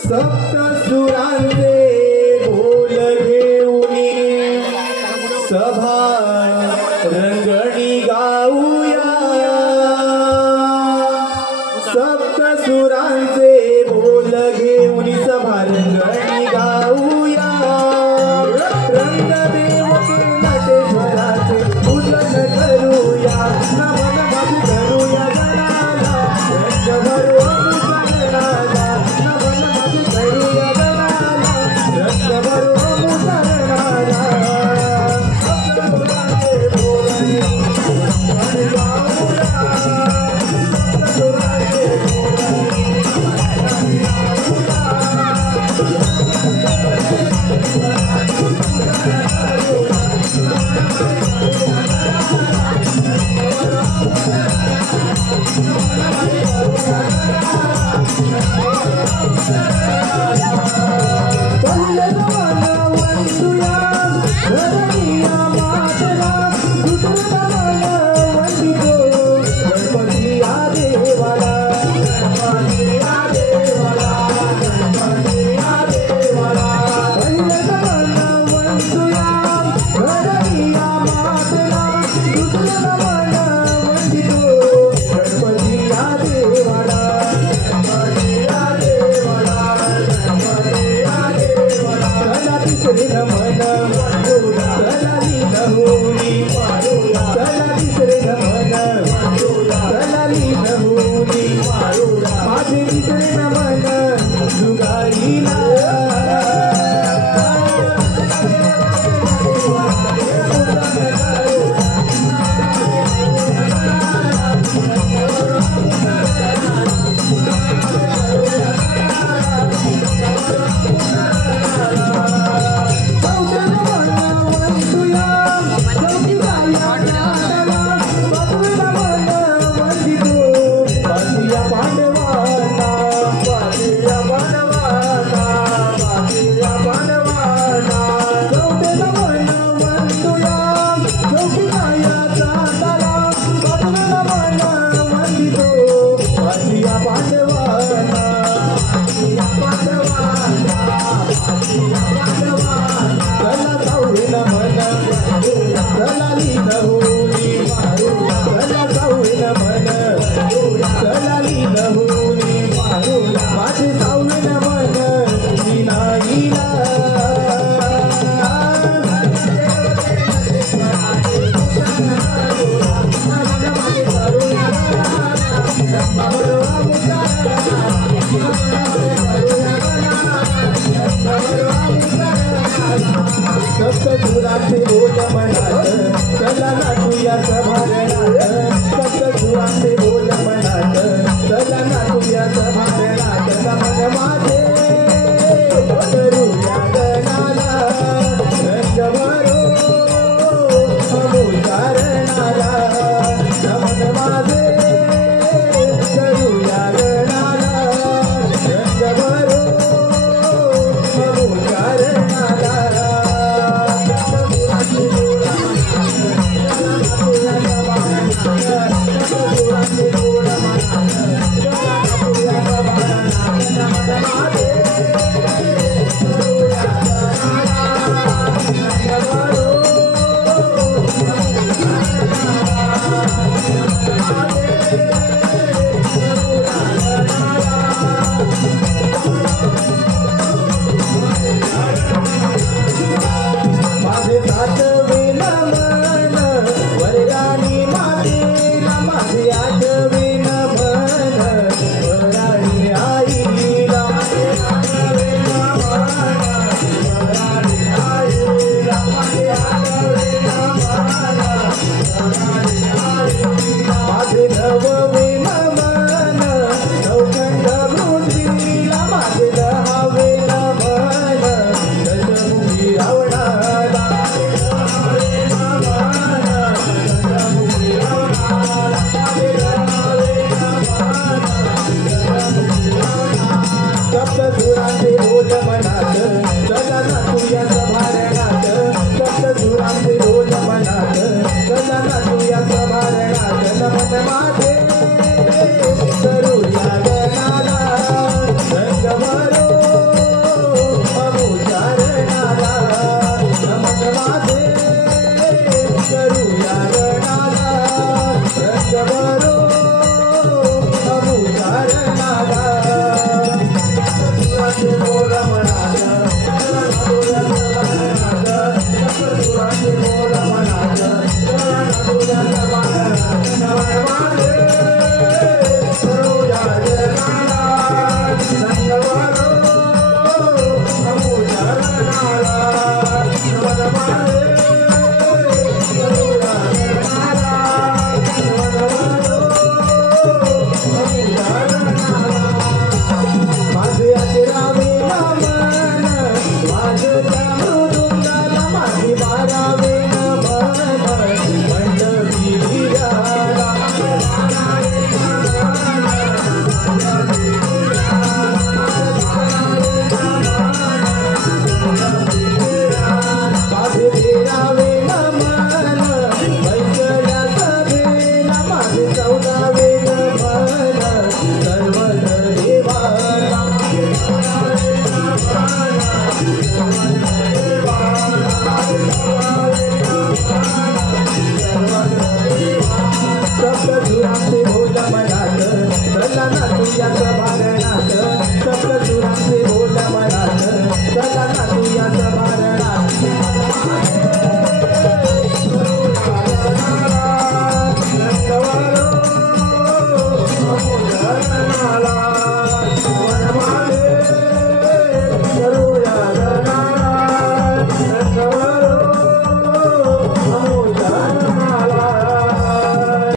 सप्त सुरांचे बोल घेऊनी सभा रंगणी गाऊया। सप्त सुरांचे बोल घेऊनी सभा रंगणी गाऊया। रंगदेव के नटेश्वराचे पूजन करूया। नमन भावी करूया गणाला रंग भरू अमुसरणाला। नमन भावी करूया गणाला रंग भरू अमुसरणाला। सप्तसुरांचे बोल घेऊनी गाऊया। सप्तसुरांचे सप्तसुरांचे बोल मनात चला नाचूया सभारणात। सप्तसुरांचे बोल मनात चला नाचूया सभारणात। नमन माझे करूया गणाला रंग भरो अमुसरणाला। नमन माझे करूया गणाला रंग भरो अमुसरणाला। सप्तसुरांचे बोल मनात चला नाचूया सभारणात। सप्तसुरांचे बोल मनात चला नाचूया सभारणात। नमन माझे